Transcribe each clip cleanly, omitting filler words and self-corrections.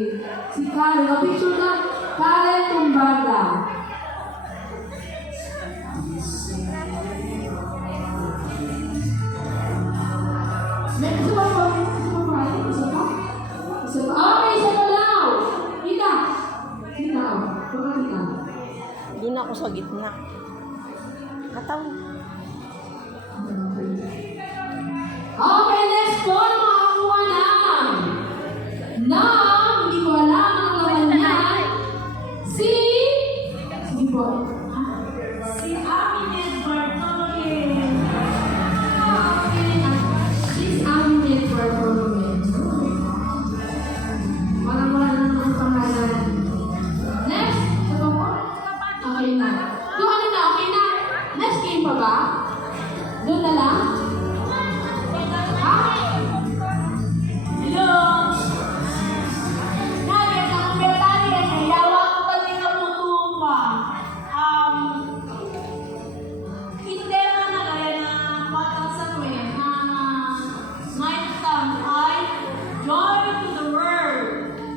Si Karen. O, picture na. Karen Tumbaga. May isa pa po? Isa pa pa? Isa pa? Isa pa? Okay, isa pa lang. Kita. Kita. Baka kita. Doon ako sa gitna. Kataw. Okay, next po. Makakuha na. Hindi ko alam ang laman niya. Sige po. Si Aminet Bartolome. She's Aminet Bartolome. Wala na ang pangalan. Next. Ito po. Okay na. Yung ano na, okay na. Next game pa ba? Doon na lang? Ha? Hello? Nagit, ang betali ay yawa ko pa din ang mutuwa. Hindi na nagaya na batang sa tuwin na ninth term ay Joy to the World.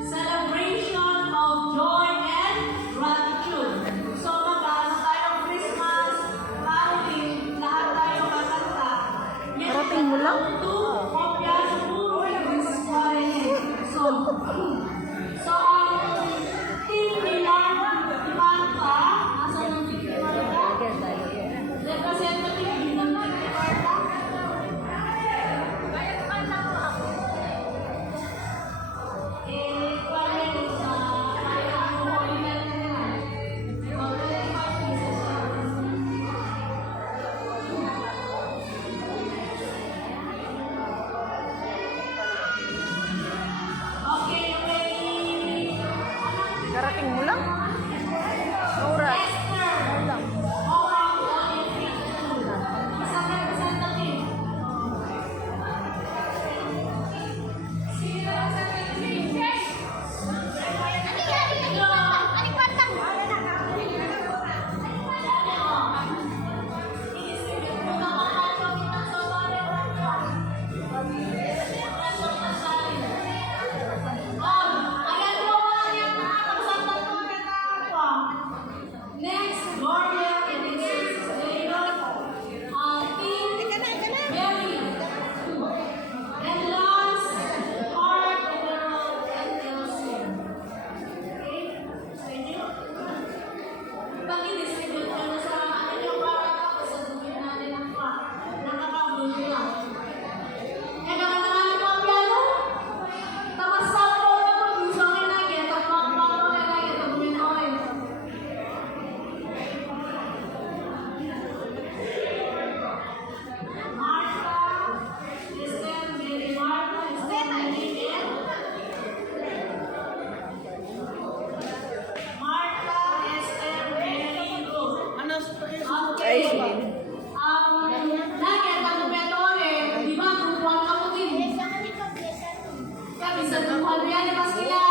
Celebration of joy and gratitude. So mag-ano tayo Christmas, caroling, lahat tayo kakanta. Parating mo lang? Kopya sa puro yung So, ang team nila, Marta, asan ang team ni Marta? Representative din ng team ni Marta? Karating mo lang? Oras. Next, Gloria and Isis Taylor, Mary, and last, Mark, Emerald, and Elsie. Okay? So, inyo, pag-i-distribute nyo na sa ano yung para tapos sasabihin natin ang nakakabuli nyo lang. Eh, naman naman yung mga piano? Tapos sa po na pag-usangin na yan, tapos mga na yan, tapos minawin. Ay, sige. Nagit, ang Betore, di ba, grupuan ka mo din. Kami sa grupuan mo yan, mas kila.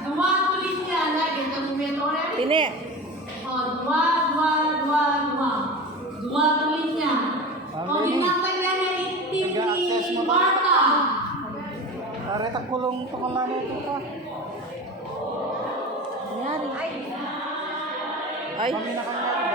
Dua tulis niya, nagit, ang Betore. Tine. O, dua tulis niya. O, ginatay niya na itip ni Marta. Areta kulong tumalan ito ka. Nangyari. Ay. Kami na kanya.